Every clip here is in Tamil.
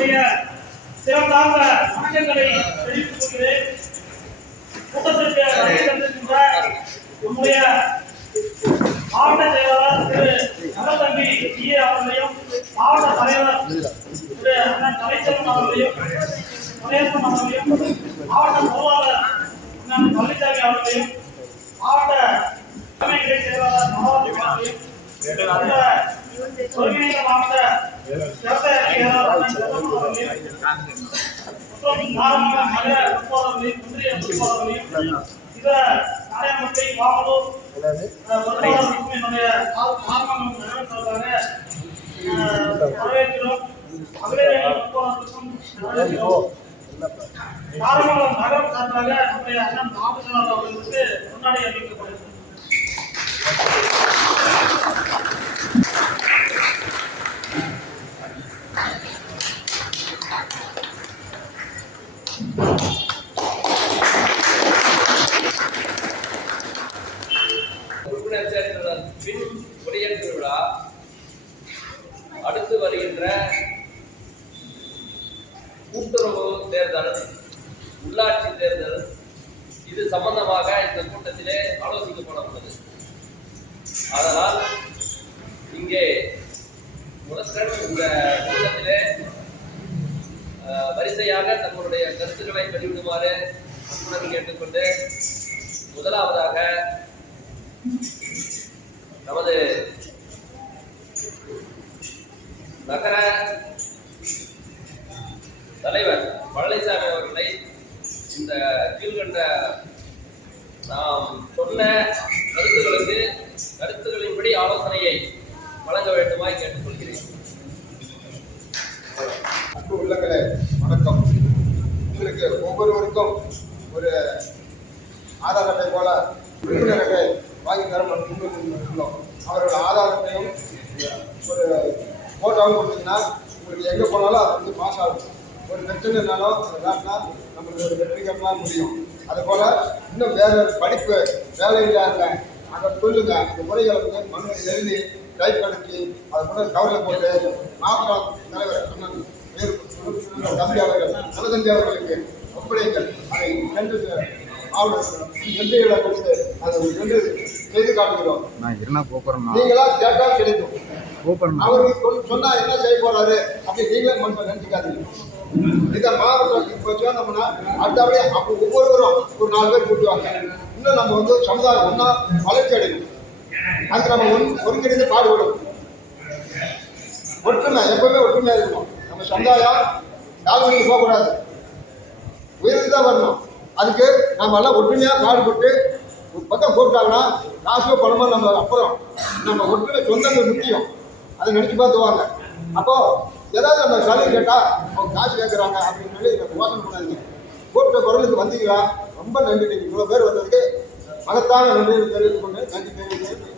என்னுடைய சிறந்தாங்க வணக்கங்களை தெரிவித்துக் கொள்கிறேன். கூட்டத்திற்கு வருகை தந்திருக்கின்ற நம்முடைய மாவட்ட செயலாளர் திரு நலத்தம்பி ஜிஏ அவர்களையும், மாவட்ட தலைவர் திரு அண்ணன் கலைச்செல்வன் அவர்களையும், கணேசன் அவர்களையும், மாவட்ட பொருளாளர் அண்ணன் பழனிசாமி அவர்களையும், மாவட்ட தலைமை செயலாளர் மாவட்ட அவர்களையும், ஒருங்கிணைந்த மாவட்ட விவசாய செயலாளர் அண்ணன் செல்வன் அவர்களையும் மற்றும் நாராயண நகர பொறுப்பாளர்களையும், ஒன்றிய பொறுப்பாளர்களையும், இதர நாராயணமட்டை வாமலூர் பொறுப்பாளர்களுக்கும் என்னுடைய மாமன்றம் நகரம் சார்பாக வரவேற்கிறோம். மகளிர் பொறுப்பாளர்களுக்கும் வரவேற்கிறோம். நாராயணம் நகரம் சார்பாக நம்முடைய அண்ணன் மாவட்ட செயலாளர் அவர்களுக்கு முன்னாடி அறிவிக்கப்படுகிறது. பின் குடியேற்ற விழா அடுத்து வருகின்ற கூட்டுறவு தேர்தல், உள்ளாட்சி தேர்தல், இது சம்பந்தமாக இந்த கூட்டத்திலே ஆலோசிக்கப்பட உள்ளது. அதனால் இங்கே முதற்கண் இந்த கூட்டத்திலே வரிசையாக தங்களுடைய கருத்துக்களை வெளியிடுமாறு அன்புடன் கேட்டுக்கொண்டு, முதலாவதாக நமது நகர தலைவர் பழனிசாமி அவர்களை இந்த கீழ்கண்ட நாம் சொன்ன கருத்துக்களின்படி ஆலோசனையை வழங்க வேண்டுமாய் கேட்டுக்கொள்கிறேன். அன்பு உள்ளங்களே, வணக்கம். உங்களுக்கு ஒவ்வொருவருக்கும் ஒரு ஆதார் அட்டை போல உறுப்பினர்களை வாங்கி தர முன்வந்துள்ளோம். அவரோட ஆதாரத்தையும் ஒரு ஃபோட்டோவும் கொடுத்தீங்கன்னா உங்களுக்கு எங்கே போனாலும் அது வந்து பாஸ் ஆகும். ஒரு பிரச்சனைனாலும் அதை காட்டினா நம்மளுக்கு ஒரு வெற்றிகரமாக முடியும். அதுபோல் இன்னும் வேறு படிப்பு வேலை இல்லாத அதை சொல்லுங்க. அந்த முறைகளை வந்து மனு எழுதி டைப் பண்ணி அதை கூட கவரில் போட்டு மாவட்ட தலைவர் அண்ணன் தம்பி அவர்கள் நலதம்பி அவர்களுக்கு ஒப்படைங்கள். அதை சென்று மாவட்ட கொடுத்து அதை சென்று செய்து காட்டுகிறோம். நீங்களா கேட்டா கிடைக்கும். அவருக்கு சொன்னா என்ன செய்ய போறாரு அப்படி நீங்களே மனசுல நினைச்சுக்காதீங்க. இதை மாவட்டம் நம்மனா அடுத்தபடியே அப்போ ஒவ்வொருவரும் ஒரு 4 பேர் கூட்டுவாங்க. இன்னும் நம்ம வந்து சமுதாயம் ஒன்னா வளர்ச்சி அடையும். அதுக்கு நம்ம ஒருங்கிணைந்து பாடுபடும். ஒற்றுமை எப்பவுமே ஒற்றுமையா இருக்கணும். நம்ம சமுதாயம் தாழ்மைக்கு போகக்கூடாது, உயர்ந்து தான் வரணும். அதுக்கு நம்ம எல்லாம் ஒற்றுமையாக பாடுபட்டு ஒரு பக்கம் போட்டாங்கன்னா காசோ பணமோ நம்ம அப்புறம் நம்ம ஒற்றுமை சொந்தங்கள் முக்கியம். அதை நினச்சி பார்த்துவாங்க. அப்போது ஏதாவது நம்ம சலுகை கேட்டால் அவங்க காசு கேட்குறாங்க அப்படின்னு சொல்லி யோசனை பண்ணாதீங்க. கூட்ட குரலுக்கு வந்தீங்களா? ரொம்ப நன்றி. நீங்கள் இவ்வளோ பேர் வந்ததுக்கு மகத்தான நன்றியை தெரிவித்துக் கொண்டு நன்றி தெரிவித்து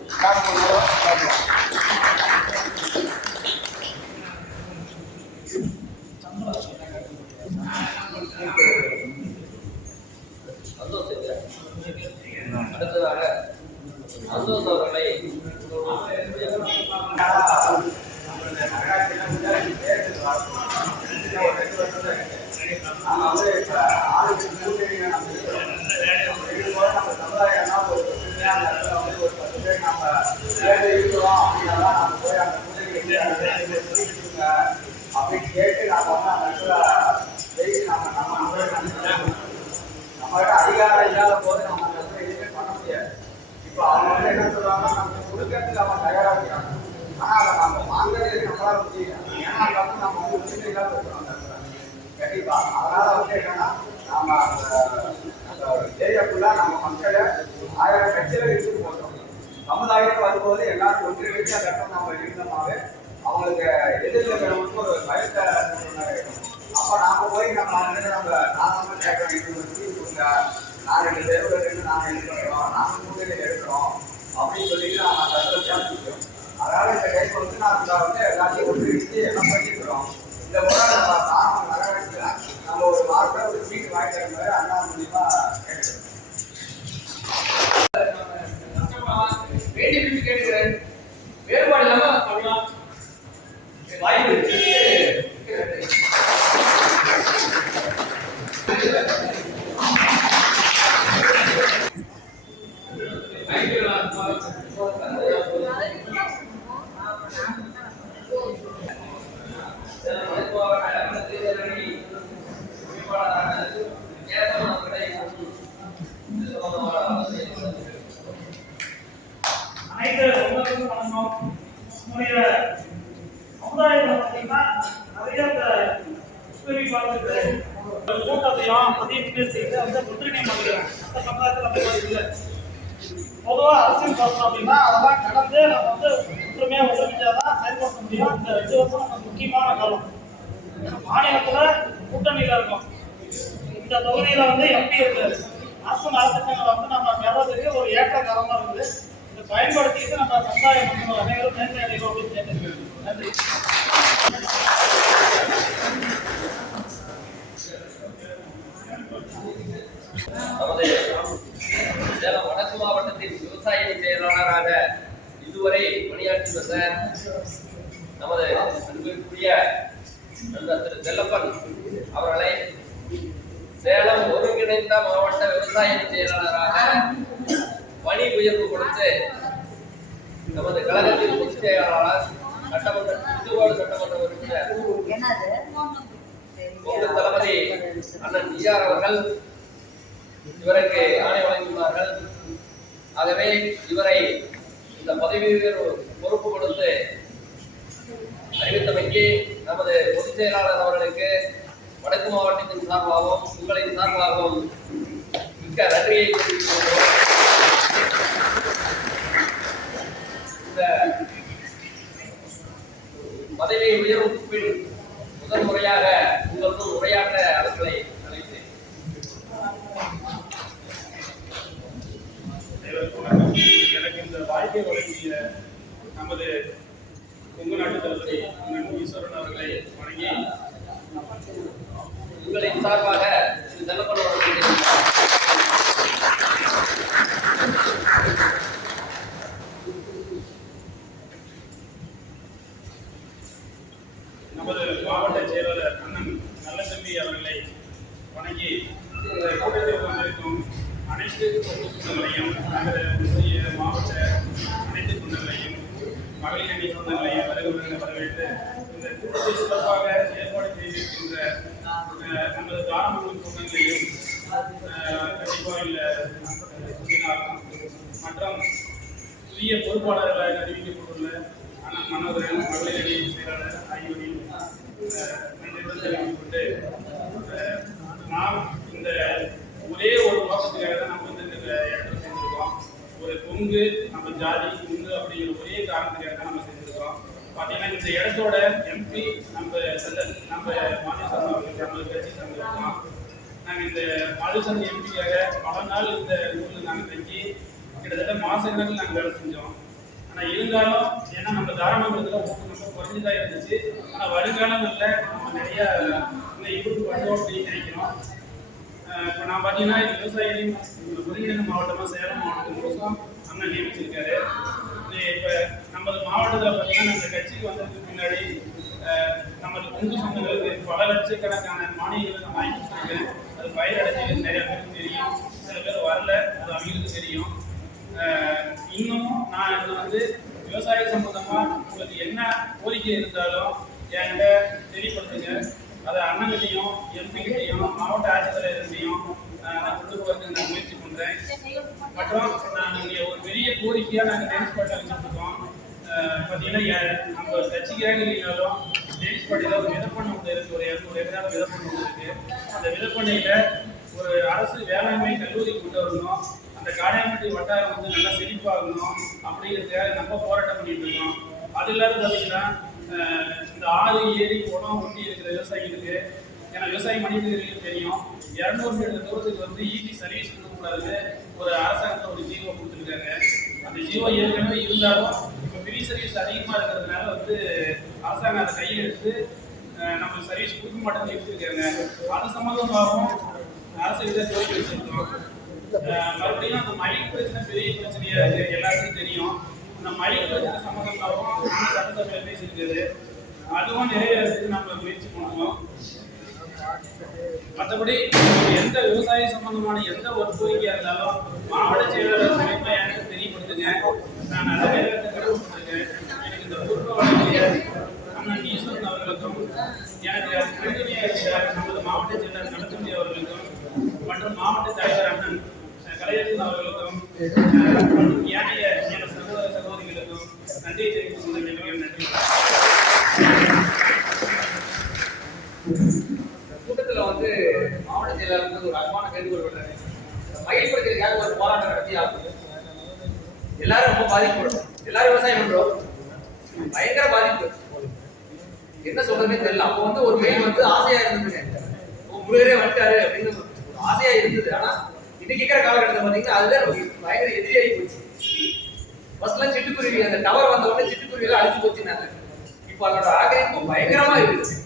அடுத்ததாக சந்தோஷ் அவர்களை அப்படின்னு கேட்டு நம்மகிட்ட அதிகாரம் இல்லாத போது நம்ம எதுவுமே பண்ண முடியாது. இப்போ அவங்க வந்து என்ன சொல்றாங்க, நம்ம கொடுக்கறதுக்கு அவங்க தயாராக இருக்கிறாங்க. ஆனால் அதை நம்ம வாங்குறது நம்மளால முடியல. ஏன்னா அதுக்கப்புறம் நம்ம வந்து உரிமை இல்லாத இருக்கிறோம் கண்டிப்பா. அதனால வந்து என்னன்னா நம்ம அந்த ஏரியாக்குள்ள நம்ம மக்களை 1000 கட்சியில எடுத்துட்டு போகிறோம். சமுதாயத்தில் வரும்போது எல்லாரும் ஒன்றிணைச்சு அந்த இடத்துல நம்ம இருந்தோமாவே அவங்களுக்கு எதிர்த்து ஒரு பயத்தை. அப்போ நாம போய் நம்ம நாம கேட்கறோம், கொடுங்க, நாங்கள் 2 பேர் நாங்கள் இது பண்ணுறோம், நாங்கள் முன்னிலை எடுக்கிறோம் அப்படின்னு சொல்லிட்டு நாங்கள் அந்த இடத்துல சேர்த்துக்கிறோம். அதனால இந்த டைம் வந்து நாங்கள் வந்து எல்லாத்தையும் ஒன்றிணைச்சு எல்லாம் பண்ணிக்கிறோம். இந்த முறை நம்ம தாமம் நகரத்தில் நம்ம ஒரு மார்க்கில் ஒரு சீட் வாங்கி தர மாதிரி அண்ணா மூலியமா கேட்கிறோம். கேட்கிறேன். வேறுபாடு இல்லாமல் வாய்ப்பு வரவேற்கிறேன். கூட்டத்தையும் பதிவு முன்னெடுத்துக்கிட்டு அந்த ஒன்றிணைய மாட்டேங்கிறேன். அந்த சமுதாயத்தில் அந்த மாதிரி இல்லை. பொதுவாக அரசியல் பேசணும் அப்படின்னா அதெல்லாம் கடந்து நம்ம வந்து ஒற்றுமையாக ஒன்றிணைஞ்சாதான் செயல்படுத்த முடியும். இந்த 2 வருஷம் நமக்கு முக்கியமான காலம். மாநிலத்துல கூட்டணியில இருக்கும். இந்த தொகுதியில வந்து எம்பி இருக்காரு. அரசு நலத்திட்டங்களை வந்து நம்ம பெறதுக்கு ஒரு ஏற்ற காலமா இருக்குது. இதை பயன்படுத்திட்டு நம்ம சமுதாய மக்கள் அனைவரும் மேன்மை அடைவோம் அப்படின்னு கேட்டுக்கிறேன். நன்றி. நமது சேலம் வடக்கு மாவட்டத்தின் விவசாய செயலாளராக இதுவரை பணியாற்றி வந்த நமது அன்பிற்குரிய நண்பர் திரு செல்லப்பன் அவர்களை சேலம் ஒருங்கிணைந்த மாவட்ட விவசாய செயலாளராக பணி உயர்வு கொடுத்து நமது கழகத்தின் பொதுச் செயலாளர் சட்டமன்ற புதுக்கோடு சட்டமன்ற உறுப்பினர் உங்க தளபதி அண்ணன் ஜிஆர் அவர்கள் இவருக்கு ஆணை வழங்கியுள்ளார்கள். ஆகவே இவரை இந்த பதவி பொறுப்பு கொடுத்து அறிவித்தமைக்கு நமது பொதுச் செயலாளர் அவர்களுக்கு வடக்கு மாவட்டத்தின் சார்பாகவும் உங்களின் சார்பாகவும் மிக்க நன்றியை தெரிவித்துள்ளோம். இந்த பதவி உயர்வுக்கு பின் முதல் முறையாக உங்களுக்கு உரையாற்ற அவர்களை அழைத்தேன். எனக்கு இந்த வாய்ப்பை வழங்கிய நமது கொங்கு நாட்டு தளபதி அண்ணன் ஈஸ்வரன் அவர்களை வணங்கி உங்களின் சார்பாக திரு செல்லப்பன் அவர்கள் நமது மாவட்ட செயலாளர் அண்ணன் நல்லதம்பி அவர்களை வணங்கி இந்த கூட்டத்தில் வந்திருக்கும் அனைத்து சொந்தங்களையும் நமது மாவட்ட அனைத்து சொந்தங்களையும் மகளிர் அணி சொந்தங்களையும் வருகிறவர்களை வரவேற்று இந்த கூட்டத்தை சிறப்பாக ஏற்பாடு செய்திருக்கின்ற நமது தாராமங்கலம் சொந்தங்களையும் கண்டிப்பாக மற்றும் புதிய பொறுப்பாளர்களாக அறிவிக்கப்பட்டுள்ள அண்ணன் மனோகரன் மகளிர் அணி செயலாளர் ஆகியோரின் நன்றியுடன் தெரிவித்துக் கொண்டு நாம் இந்த ஒரே ஒரு நோக்கத்துக்காக தான் நம்ம வந்து இந்த இடத்துல சேர்ந்திருக்கோம். ஒரு கொங்கு நம்ம ஜாதி கொங்கு அப்படிங்கிற ஒரே காரணத்துக்காக தான் நம்ம சேர்ந்திருக்கோம். பார்த்தீங்கன்னா இந்த இடத்தோட எம்பி நம்ம மாதேஸ்வரன் அவர்கள் நம்ம கட்சி சேர்ந்திருக்கோம். நாங்கள் இந்த மாதேஸ்வரன் எம்பிக்காக பல நாள் இந்த ஊரில் நாங்கள் தங்கி கிட்டத்தட்ட மாசக்கணக்கில் நாங்கள் வேலை செஞ்சோம். ஆனால் இருந்தாலும் ஏன்னா நம்ம தாராமங்கலத்தில் ஓட்டு ரொம்ப குறைஞ்சதாக இருந்துச்சு. ஆனால் வருங்காலங்களில் நம்ம நிறைய இந்த இவருக்கு வந்தோம் அப்படின்னு நினைக்கிறோம். இப்போ நான் பார்த்தீங்கன்னா இந்த விவசாயிகளின் ஒருங்கிணைந்த மாவட்டமாக சேலம் மாவட்டத்தின் முழுசும் அண்ணன் நியமிச்சிருக்காரு. இப்போ நமது மாவட்டத்தில் பார்த்தீங்கன்னா இந்த கட்சிக்கு வந்ததுக்கு பின்னாடி நமது கொங்கு சொந்தங்களுக்கு பல லட்சக்கணக்கான மானியங்களை நான் வாங்கி கொடுத்துருக்கேன். அது பயிரடைஞ்சது நிறைய பேருக்கு தெரியும், சில பேர் வரல, அது அவங்களுக்கு தெரியும். இன்னமும் நான் இது வந்து விவசாய சம்பந்தமாக உங்களுக்கு என்ன கோரிக்கை இருந்தாலும் என்கிட்ட தெரியப்படுத்துங்க. அதை அண்ணன்கிட்டையும் எம்பிக்கிட்டையும் மாவட்ட ஆட்சித்தலைவர்கிட்டையும் நான் கொண்டு போகிறதுக்கு நான் முயற்சி பண்ணுறேன். மற்றும் நாங்கள் ஒரு பெரிய கோரிக்கையாக நாங்கள் டென்னிஸ் பாட்டை வச்சுருக்கோம். பார்த்தீங்கன்னா நம்ம கட்சிக்காக இல்லைனாலும் டென்னிஸ் பாட்டியில் ஒரு விதப்பண்ணை ஒன்று இருக்குது. ஒரு 200 ஏக்கராக விதப்பண்ணை ஒன்று இருக்குது. அந்த விதப்பண்ணையில் ஒரு அரசு வேளாண்மை கல்லூரி கொண்டு வரணும். அந்த காடையாம்பட்டி வட்டாரம் வந்து நல்லா செழிப்பாகணும் அப்படிங்கிறதுக்காக நம்ம போராட்டம் பண்ணிட்டு இருக்கோம். அது இல்லாத பார்த்தீங்கன்னா இந்த ஆறு ஏரி குளம் ஒட்டி இருக்கிற விவசாயிகளுக்கு, ஏன்னா விவசாயம் பண்ணிட்டு இருக்கிறவங்களுக்கு தெரியும், 200 மீட்டர் தூரத்துக்கு வந்து ஈஸி சர்வீஸ் கொடுக்கக்கூடாது ஒரு அரசாங்கத்தில் ஒரு ஜீவோ கொடுத்துருக்காங்க. அந்த ஜீவோ ஏற்கனவே இருந்தாலும் இப்போ ஃப்ரீ சர்வீஸ் அதிகமாக இருக்கிறதுனால வந்து அரசாங்கம் அதை கையில் எடுத்து நம்ம சர்வீஸ் கொடுக்க மாட்டேன்னு எடுத்துருக்காங்க. அது சம்மந்தமாகவும் அரசு இதை கோரிக்கை வச்சிருக்கோம். மறுபடியும் அந்த மயில் பிரச்சனை பெரிய பிரச்சனையா இருக்கு, எல்லாருக்கும் தெரியும். அந்த மயில் பிரச்சனை சம்பந்தமாகவும் சட்டசபையில் பேசியிருக்குது. அதுவும் நிறைய நம்ம முயற்சி பண்ணுவோம். மற்றபடி எந்த விவசாய சம்பந்தமான எந்த ஒரு கோரிக்கையா இருந்தாலும் மாவட்ட செயலாளர் மூலமா எனக்கு தெரியப்படுத்துங்க. நான் நல்ல வேலையை கடவுள்படுத்துங்க. எனக்கு இந்த பொறுப்பை வழங்கிய அண்ணன் ஈஸ்வரன் அவர்களுக்கும், எனக்கு உறுதுணையாக இருக்கிற நமது மாவட்ட செயலாளர் நடத்தக்கூடிய அவர்களுக்கும் மற்றும் மாவட்ட தலைவர் அண்ணன் கலையரசன் அவர்களுக்கும் மற்றும் ஏனைய சகோதர சகோதரிகளுக்கும் நன்றியை தெரிவித்துக் கொண்டு நன்றி. செயலாளருக்கு ஒரு அன்பான கேட்டுக்கொள் பண்றேன். மயில் பிரச்சனைக்காக ஒரு போராட்டம் நடத்தி ஆகும். எல்லாரும் ரொம்ப பாதிக்கப்படும். எல்லாரும் விவசாயம் பண்றோம், பயங்கர பாதிப்பு. என்ன சொல்றதுன்னு தெரியல. அப்போ வந்து ஒரு மெயில் வந்து ஆசையா இருந்ததுங்க, முருகரே வந்துட்டாரு அப்படின்னு ஒரு ஆசையா இருந்தது. ஆனா இன்னைக்கு இருக்கிற காலகட்டத்தில் பாத்தீங்கன்னா அதுதான் நமக்கு பயங்கர எதிரியாகி போச்சு. ஃபர்ஸ்ட்லாம் சிட்டுக்குருவி அந்த டவர் வந்த உடனே சிட்டுக்குருவியெல்லாம் அழிஞ்சு போச்சுனாங்க. இப்போ அதோட ஆக்கிரமிப்பு பயங்கரமா இருக்குது.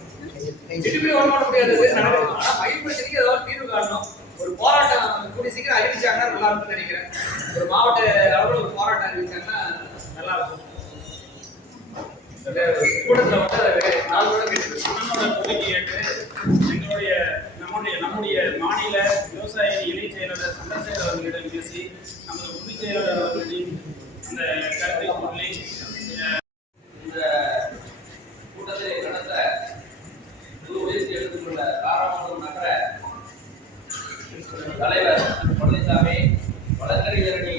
சிட்டுக்குருவி ஒன்றும் பண்ண முடியாது நடக்குது. ஆனா மயில் பிரச்சனைக்கு ஏதாவது தீர்வு காணணும். ஒரு போராட்டம் கூடிய சீக்கிரம் அறிவிச்சாங்கன்னா நல்லா இருக்கும்னு நினைக்கிறேன். ஒரு மாவட்ட அளவில் ஒரு போராட்டம் அறிவிச்சாங்கன்னா நல்லா இருக்கும். கூட்டத்தில் வந்து நாளோட மன்னனோட கோரிக்கை ஏற்று நம்முடைய மாநில விவசாய இணை செயலாளர் சந்திரசேகர் அவர்களிடம் பேசி நமது பொதுச் செயலாளர் அவர்களின் அந்த கருத்தை சொல்லி இந்த கூட்டத்தை நடத்த முயற்சி எடுத்துக்கொண்ட காரணம் நகர தலைவர் பழனிசாமி, வழக்கறிஞரணி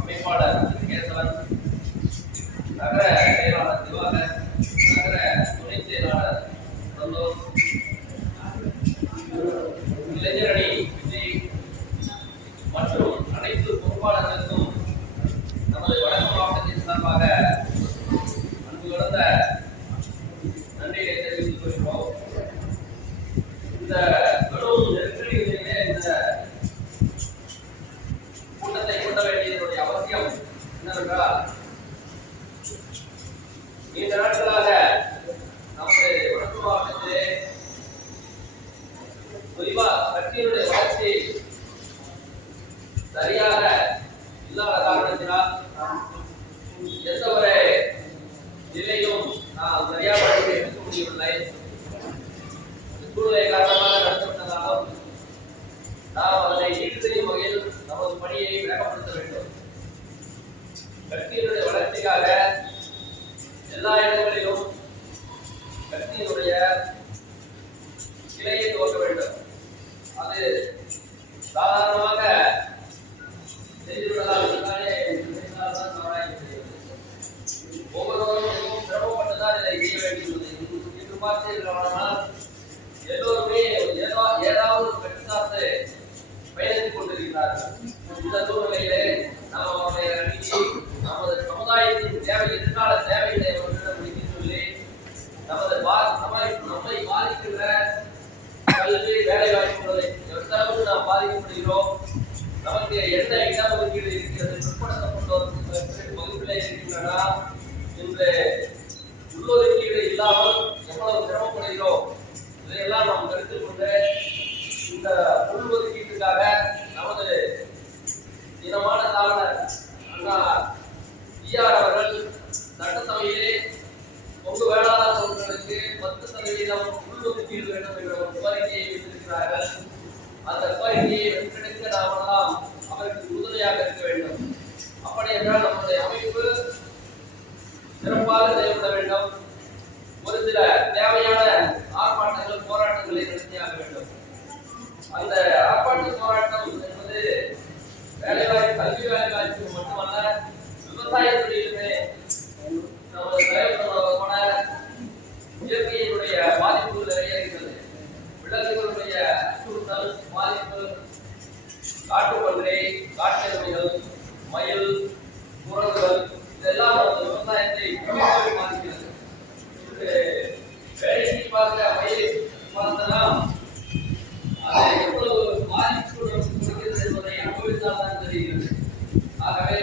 அமைப்பாளர் கேசவன், நகர செயலாளர் திவாகர், நகர துணை செயலாளர் சந்தோஷ், இளைஞரணி விஜய் மற்றும் அனைத்து பொறுப்பாளர்களுக்கும் நமது வடக்கு மாவட்டத்தின் சார்பாக அன்பு கலந்த நன்றியை தெரிவித்துக் கொள்கிறோம். இந்த கடும் நெருக்கடிகளிலே இந்த கூட்டத்தை கூட்ட வேண்டியதனுடைய அவசியம் என்னவென்றால், நீண்ட நாட்களாக நமது வடக்கு மாவட்டத்திலே குறிப்பா கட்சியினுடைய வளர்ச்சி சரியாக இல்லாத காரணத்தினால் எந்த ஒரு நிலையும் நாம் சரியாக எடுக்க முடியவில்லை. சூழ்நிலை காரணமாக நடத்தப்பட்டதாலும் நாம் அதை ஈடு செய்யும் வகையில் நமது பணியை வேகப்படுத்த வேண்டும். கட்சியினுடைய வளர்ச்சிக்காக எல்லா இடங்களிலும் கட்சியினுடைய கிளையை துவக்க வேண்டும். அது சாதாரணமாக செய்துவிடலாம். ஒவ்வொருவரும் மிகவும் சிரமப்பட்டுதான் இதை செய்ய வேண்டியுள்ளது. இன்று பார்த்தீர்களானால் எல்லோருமே ஏதாவது ஒரு கட்சி சார்ந்து பயணித்துக் கொண்டிருக்கிறார்கள். இந்த சூழ்நிலையிலே நாம் அவருடைய அணிக்கு நமது சமுதாயத்தின் தேவை, எதிர்கால தேவைகளை அவர்களிடம் விளக்கி சொல்லி நம்மை பாதிக்கின்ற கல்வி, வேலை வாய்ப்புகளை எந்த அளவுக்கு நாம் பாதிக்கப்படுகிறோம், நமக்கு என்ன இடஒதுக்கீடு இருக்கிறது, பிற்படுத்தப்பட்டவர்களுக்கு வகுப்பிலே இருக்கின்றன, இந்த உள்ளொதுக்கீடு இல்லாமல் எவ்வளவு சிரமப்படுகிறோம், இதையெல்லாம் நாம் கருத்தில் கொண்டு இந்த உள்ஒதுக்கீட்டுக்காக நமது இனமான காவலர் அண்ணா ஈஆர் அவர்கள் சட்டசபையிலே பொது வேளாண் தொழில்களுக்கு 10% உள்ஒதுக்கீடு வேண்டும் என்ற ஒரு கோரிக்கையை வைத்திருக்கிறார்கள். அந்த கோரிக்கையை வென்றெடுக்க நாமெல்லாம் அவருக்கு உறுதுணையாக இருக்க வேண்டும். அப்படி என்றால் நம்முடைய அமைப்பு சிறப்பாக செயல்பட வேண்டும். ஒரு சில தேவையான ஆர்ப்பாட்டங்கள், போராட்டங்களை நடத்தியாக வேண்டும். அந்த ஆர்ப்பாட்ட போராட்டம் என்பது வேலைவாய்ப்பு, கல்வி வேலைவாய்ப்பு மட்டுமல்ல, விவசாயத்துறையிலுமே நமது தலைவர்களோட இயற்கையினுடைய பாதிப்புகள் நிறைய இருக்கிறது. விலங்குகளுடைய அச்சுறுத்தல், பாதிப்பு, காட்டுப்பன்றி, காட்டெருமைகள், மயில், குரங்குகள், இதெல்லாம் நமது விவசாயத்தை பாதிக்கிறது. வேலைக்கு பார்க்க மயிலை பார்த்தனா அதை எவ்வளவு பாதிப்பு கொடுக்கிறது என்பதை அனுபவித்தால்தான் தெரிகிறது. ஆகவே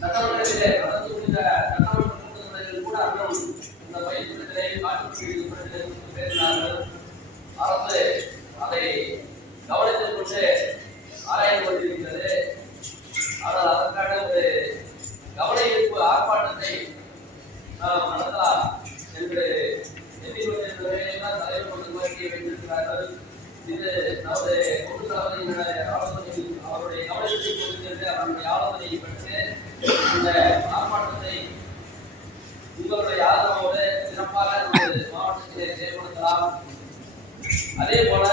சட்டமன்றத்திலே நடந்து முடிந்த சட்டமன்ற கூட்டத்தொடரில் கூட அன்றும் இந்த மயில் பிரச்சனை, காட்டுப்பன்றி பிரச்சனை பேசினார்கள். அரசு அதை கவனத்தில் கொண்டு ஆராய்ந்து கொண்டிருக்கிறது. ஆனால் அதற்கான ஒரு கவன ஈர்ப்பு ஆர்ப்பாட்டத்தை நாம் நடத்தலாம் என்று எண்ணிக்கொண்டிருந்தவரையெல்லாம் தலைவர் கொண்டு கோரிக்கையை வைத்திருக்கிறார்கள். இது நமது பொது தலைவரின் ஆலோசனை, அவருடைய கவனத்தை கொண்டு சென்று அவருடைய ஆலோசனையை பெற்று இந்த ஆர்ப்பாட்டத்தை உங்களுடைய ஆதரவோடு சிறப்பாக நமது மாவட்டத்திலே செயல்படுத்தலாம். அதே போல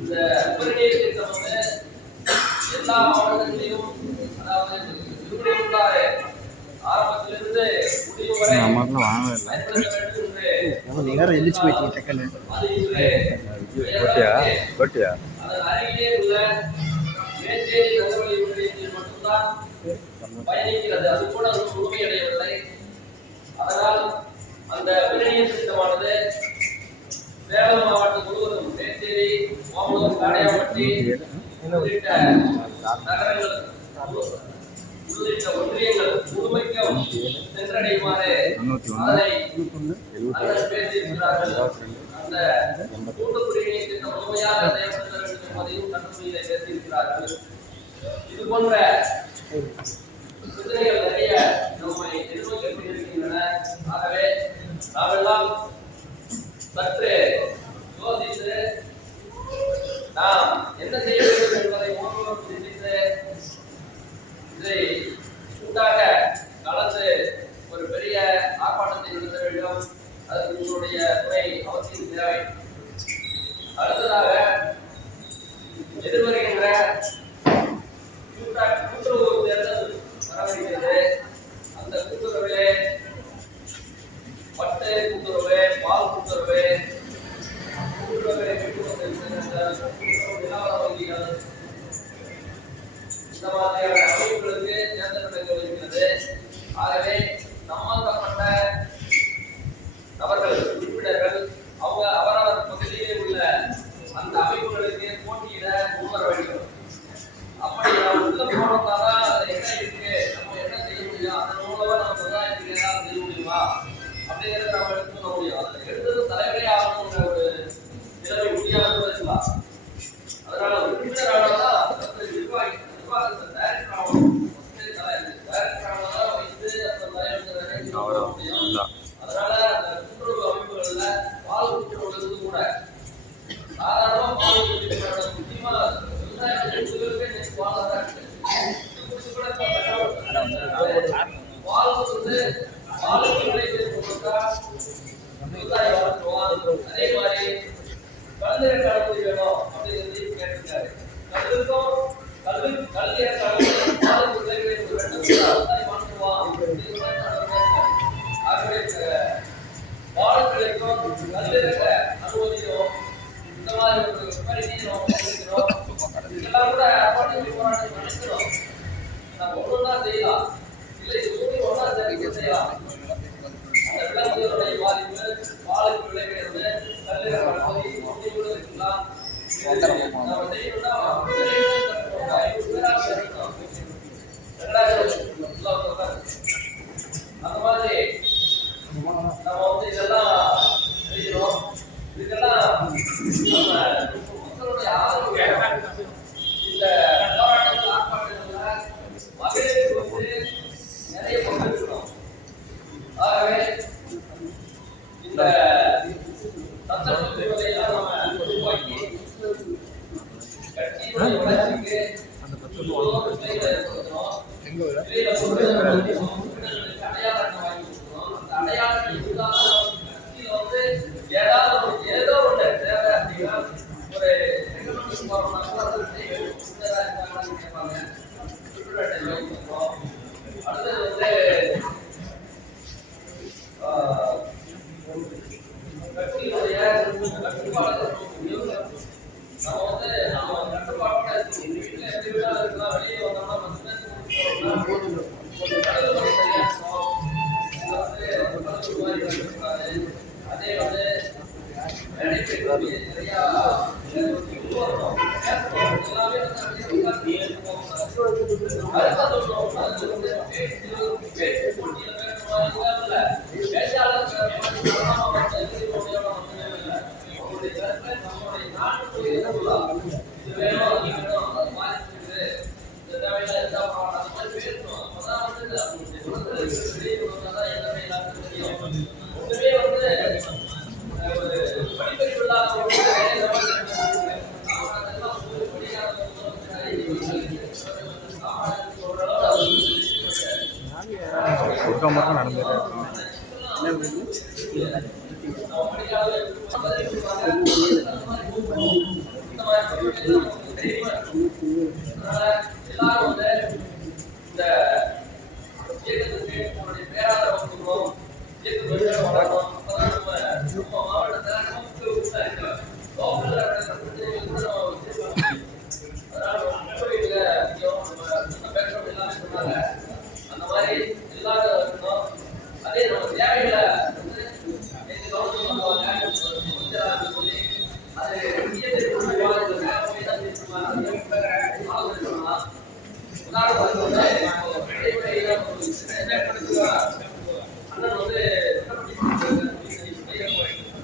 இந்த குடிநீர் திட்டம் வந்து எல்லா மாவட்டங்களிலும், அதாவது திருவிடையூர் ஆரம்பத்திலிருந்து முடிவு வரை கோட்டியா அதன் அருகிலே உள்ள மேச்சேரி நகர்வழி ஒன்றியத்தில் மட்டும்தான் பயணிக்கிறது. அது கூட முழுமையடையவில்லை. அதனால் அந்த பிரிணிய திட்டமானது சேலம் மாவட்டம் முழுவதும் மேச்சேரி, மாமல்லூர், காடையாம்பட்டி உள்ளிட்ட நகரங்கள் உள்ளிட்ட ஒன்றியங்கள் முழுமைக்கும் சென்றடையுமாறு அதனை அண்ணன் பேசியிருக்கிறார்கள். அந்த கூட்டு குடிநீர் திட்டம் முழுமையாக செயல்படுத்த வேண்டும் என்பதையும் கட்டுரையிலே பேசியிருக்கிறார்கள். இது போன்ற சிந்தனைகள் நிறைய நம்மை எதிர்நோக்கி கொண்டிருக்கின்றன. ஆகவே நாமெல்லாம் சற்று யோசித்து நாம் என்ன செய்ய வேண்டும் என்பதை ஒவ்வொருவரும் சிந்தித்து இதை கூட்டாக கலந்து ஒரு பெரிய ஆர்ப்பாட்டத்தை நடத்த வேண்டும். அதற்கு உங்களுடைய துணை அவசியம் தேவை. அடுத்ததாக எதிர்வருகின்ற கூட்டுறவு தேர்தல் வரவிருக்கிறது. அந்த கூட்டுறவிலே பட்டு கூட்டுறவு, பால் கூட்டுறவு, கூட்டுறவு நிலவர வங்கிகள் இந்த மாதிரியான அமைப்புகளுக்கு தேர்தல் நடைபெற இருக்கிறது. ஆகவே சம்பந்தப்பட்ட நபர்கள், உறுப்பினர்கள் அவங்க அவரவர் பகுதியிலே உள்ள அந்த அமைப்புகளுக்கு போட்டியிட முன்வர வேண்டும். அப்படி நாம் உள்ள போனோம்னாதான் அது என்ன இருக்கு, நம்ம என்ன செய்ய முடியும், அதன் மூலமா நம்ம சமுதாயத்துக்கு ஏதாவது செய்ய முடியுமா அப்படிங்கிறத நம்ம எடுத்து சொல்ல முடியும். அதை எடுத்தது தலைவரே ஆகணுங்கிற ஒரு நிலைமை முடியாமல் இருக்கலாம். அதனால உறுப்பினர் ஆனாதான் நிர்வாகத்தை டைரக்டர் ஆகணும். டைரக்டர் ஆனாதான் வைத்து அந்த தலைவர் சொல்ல முடியும். அதனால அந்த கூட்டுறவு அமைப்புகள்ல பால் கூட்டுறவுகளுக்கு கூட சாதாரணமா பால் கூட்டுறவு முக்கியமா விவசாயிகளுக்கு பால் பாலுக்கு விவசாயி வளர்த்துவோம். அதே மாதிரி கல்வியை கலந்து வேணும் அப்படிங்கிறது கேட்டிருக்காரு. கல்வியை கலந்து பாலுக்கு விவசாயி வளர்த்துவோம். ஆகவே பாடங்களுக்கும் கல்வியற்ற அனுமதியும் இந்த மாதிரி ஒரு பரிசீலனை இதெல்லாம் கூட அப்பாட்டி போராட்டம் நடக்கிறோம். நம்ம ஒவ்வொன்றா செய்யலாம். இல்லை இது ஒன்றா செய்யலாம். அந்த விலங்குகளுடைய பாதிப்பு, பாலுக்கு விளைகிறது, கல்வியற்ற அனுமதி அப்படி கூட இருக்கலாம். நம்ம செய்யணும்னா 5 பேராக இருக்கணும். 2000 அந்த மாதிரி நம்ம இதெல்லாம் செய்யணும். இதுக்கெல்லாம் நம்ம மக்களுடைய ஆதரவு இந்த போராட்டங்கள், ஆர்ப்பாட்டங்கள்ல மகளிருக்கு வந்து நிறைய பங்கெடுக்கணும். ஆகவே இந்த சட்டத்தையெல்லாம் நம்ம உருவாக்கி கட்சியினுடைய வளர்ச்சிக்கு ஏற்படுத்தணும். அடையாளம் வாங்கி கொடுக்கணும். அந்த அடையாளங்கள் இருந்தாலும் கட்சியில வந்து ஏதோ ஒண்ணு தேவை அப்படின்னா ஒரு கேட்பாங்க. அடுத்தது வந்து கட்சியினுடைய கட்டுப்பாடு நம்ம வந்து நம்ம கட்டுப்பாட்டோட இருக்கணும். வீட்டுல எப்படி வேணாலும் இருக்கலாம். வெளியே வந்தோம்னா அதே வந்து நிறைய மாவட்டத்தில்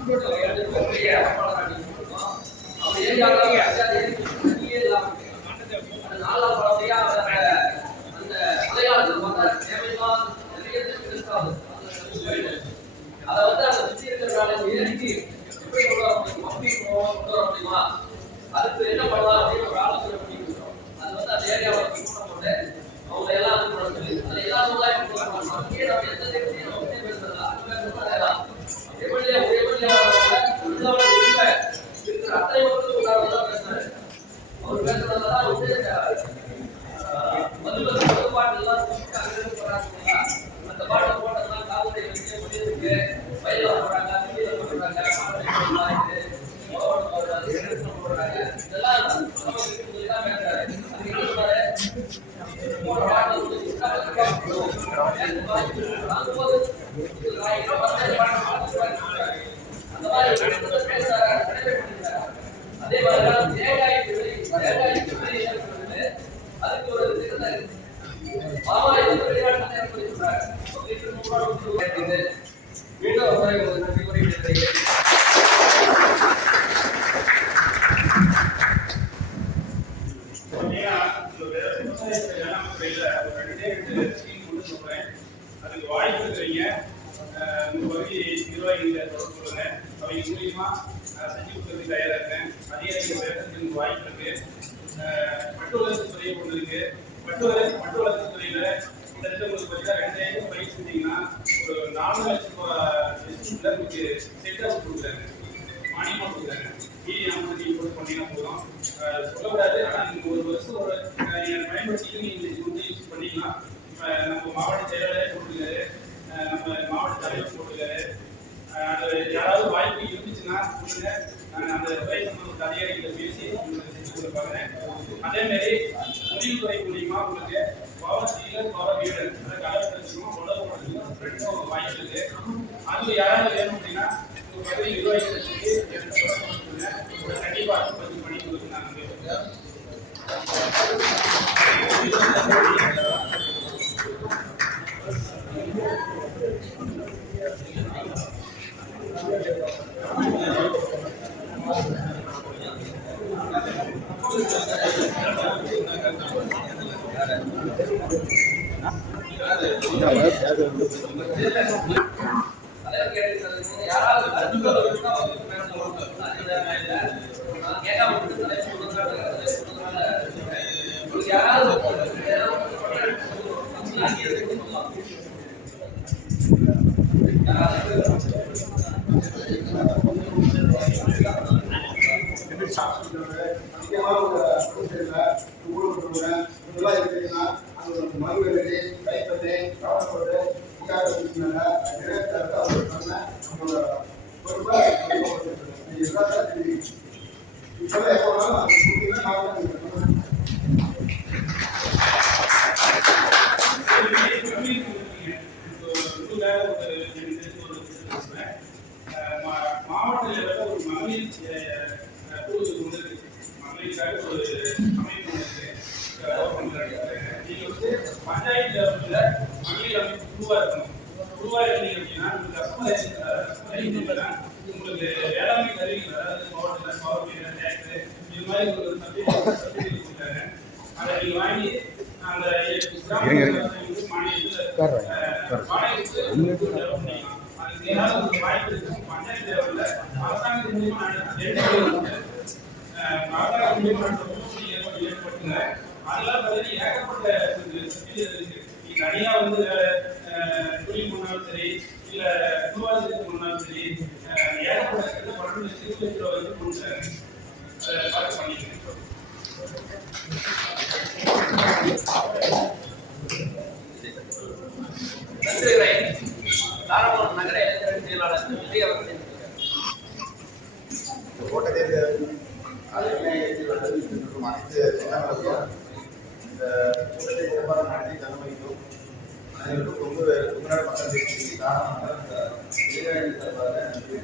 அதை வந்து அந்த சுத்தி இருக்கிற எழுதி எப்படி கொண்டு வர முடியுமா அதுக்கு என்ன பண்ணலாம் அப்படின்னு ஒரு ஆலோசனை பண்ணி கொடுக்குறோம். அது வந்து அந்த ஏரியாவை கூட்டம் போட்டு அவங்க எல்லாம் வந்து பண்ண சொல்லி அந்த எல்லா சமுதாயம் நமக்கே நம்ம எந்த தேவையும் நம்ம பேசுறதா எம்எல்ஏ உரிமை இருக்கிற அத்தனை மக்களுக்கு உண்டானதான் பேசுறாரு. அவர் பேசுறதுதான் வந்து மதுபாட்டு எல்லாம் அங்கிருந்து போறாங்க. அந்த பாட்டை போட்டதெல்லாம் காவல்துறை வச்சு முடியிருக்கு வயல போடுறாங்க வெளியில போடுறாங்க போடுறாங்க இதெல்லாம் தான் பேசுறாரு. அந்த மாதிரி அதே மாதிரி அதுக்கு ஒரு மீண்டும் அதுக்கு வாய்ப்பு இருக்கிறீங்க உங்க பகுதி நிர்வாகிகளை தொடர்பு கொள்ளுங்க. அவங்க மூலியமா செஞ்சு கொடுக்கறதுக்கு தயாரா இருக்கேன். அதிகாரிகள் பேசுறதுக்கு வாய்ப்பு இருக்கு. பட்டு வளர்ச்சித்துறை ஒன்று இருக்கு. பட்டு வளர்ச்சித்துறையில இந்த உங்களுக்கு பார்த்தீங்கன்னா 2000 பயிர் செஞ்சீங்கன்னா ஒரு 4 லட்சம் உங்களுக்கு செட்டாக கொடுக்குறாங்க, மானியமாக கொடுக்குறாங்க. நம்ம நீங்க போட்டு பண்ணீங்கன்னா போதும், சொல்லக்கூடாது. ஆனால் நீங்க ஒரு வருஷம் பயன்படுத்தி நீங்க வந்து யூஸ் பண்ணீங்கன்னா நம்ம மாவட்ட செயலாளரே போட்டுக்காரு, நம்ம மாவட்ட தலைவர் போட்டுக்காரு. அது யாராவது வாய்ப்பு இருந்துச்சுன்னா சொல்லுங்க, நான் அந்த துறை சம்பந்தப்பட்ட அதிகாரிகளை பேசி உங்களுக்கு செஞ்சு கொடுப்பாங்க. அதே மாதிரி தொழில்துறை மூலியமா உங்களுக்கு பவர் சீலர், பவர் வீடர், கலெக்டர்ஸுக்கும் உடம்புக்கும் வாய்ப்பு இருக்கு. அது யாராவது வேணும் அப்படின்னா உங்க பகுதி நிர்வாகிகளை சொல்லி எனக்கு சொல்லுங்க, கண்டிப்பா பதிவு பண்ணி கொடுத்து நாங்கள் மாவட்ட லெவலில் ஒரு மகளிர் குழு ஒன்று இருக்கு. மகளிருக்காக ஒரு அமைப்பு ஒன்று இருக்கு. நீங்க வந்து பஞ்சாயத்து லெவலில் மகளிர் அமைப்பு குழுவா இருந்தீங்க அப்படின்னா உங்களுக்கு வேளாண்மை கருவிகள், அதாவது பவர் டிராக்டர், இது மாதிரி ஒரு சப்சிடி கொடுத்தாங்க. அதை நீங்க வாங்கி அந்த மானியத்தில் ஏதாவது வாய்ப்பு இருக்கு. பஞ்சாயத்து லெவலில் அரசாங்கத்தின் மூலமா ஏற்படுத்துங்க. அதெல்லாம் பார்த்தீங்கன்னா ஏகப்பட்ட இருக்கு. நீங்க தனியா வந்து தொழில் பண்ணாலும் சரி, இல்ல உருவாக்கத்துக்கு பண்ணாலும் சரி, ஏகப்பட்ட பணம் சிறு வரைக்கும் கொடுத்தாங்க. அதை பார்த்து பண்ணிக்கிறேன். நன்றி. தாராபுரம் நகர இளைஞர் செயலாளர் விஜய் அவர்கள் அனைத்து சொந்தங்களுக்கும் இந்த கூட்டத்தை சிறப்பாக நடத்தி தலைமைக்கும் அனைவருக்கும் ரொம்ப முன்னாடி மக்கள் பேசி காரணமாக சார்பாக நன்றி.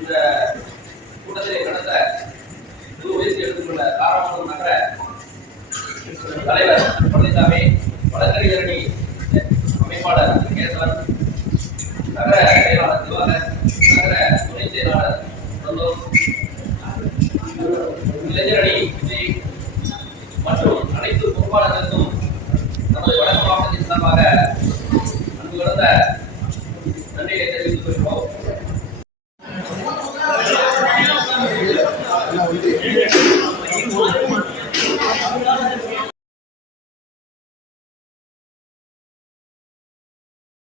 இந்த கூட்டத்திலே கடந்த 20 எடுத்துக்கொண்ட தாராபுரம் நகர தலைவர் பழனிசாமி, வழக்கறிஞர் அணி அமைப்பாளர் கேசவன், நகர செயலாளர் திவாகர், நகர துணை செயலாளர் சந்தோஷ், இளைஞர் அணி விஜய் மற்றும் அனைத்து பொறுப்பாளர்களுக்கும்